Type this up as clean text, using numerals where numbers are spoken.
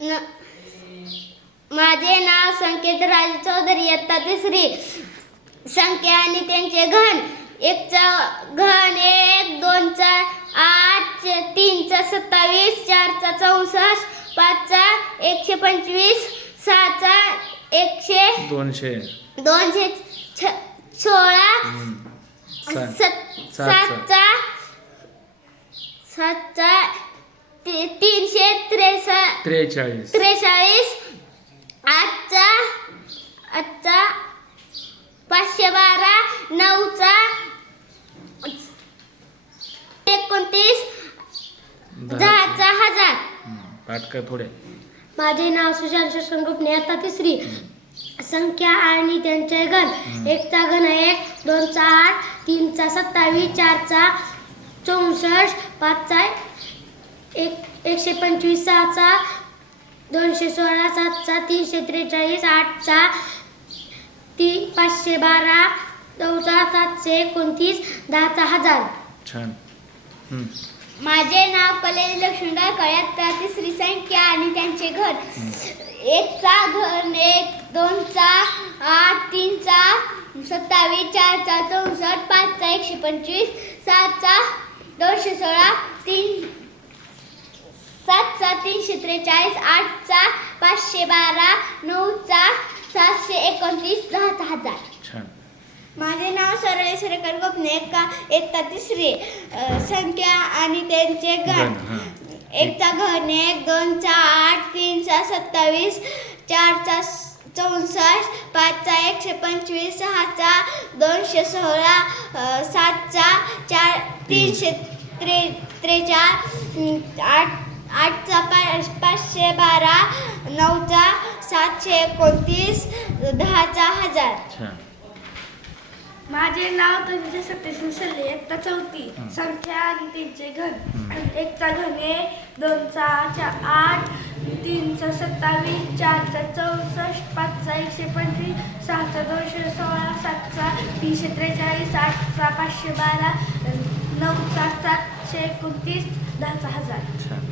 न माझे नाव संकेत राज चौधरी, इयत्ता तिसरी. संख्या आणि त्यांचे घन. 1 चा घन 1, 2 चा 8, 3 चा 27, 4 चा 64, 5 चा 125, 6 चा 216, 7 चा 343, 8 चा 512, 9 चा 29, 10 चा 1000. पाठ थोडे. माझे नाव सुशांत शशांक गुप्ते, इयत्ता तिसरी. संख्या आणि त्यांचे घन. 1 चा घन 1, 2 चा 8, 3 चा 27, 4 चा 64, 5 चा 125, 6 चा 216, 7 चा 343, 8 चा 512, 9 चा 729, 10 चा 1000. छान. माझे नाव कलेज लक्ष्मीकांत काळे, इयत्ता तिसरी. संख्या आणि त्यांचे घन. 1 चा घन 1, 2 चा 8, 3 चा 27, 4 चा 64, 5 चा 125, 7 चा 216, 7 चा 343, 8 चा 512, 9 चा 729, 10 चा 1000. छान. माझे नाव सरळे सुरेकर गोपने, इयत्ता तिसरी. संख्या आणि त्यांचे घन. 1 चा घन 1, 2 चा 8, 3 चा 27, 4 चा 64, 5 चा 125, 6 चा 216, 7 चा 343, 8 चा 512, 9 चा 729, 10 चा 1000. छान. माझे नाव तनुजा सत्यशील सल्ले, इयत्ता चौथी. संख्या आणि त्यांचे घन. 1 चा घन 1, 2 चा 8, 3 चा 27, 4 चा 64, 5 चा 125, 6 चा 216, 7 चा 343, 8 चा 512, 9 चा 729, 10 चा 1000. छान.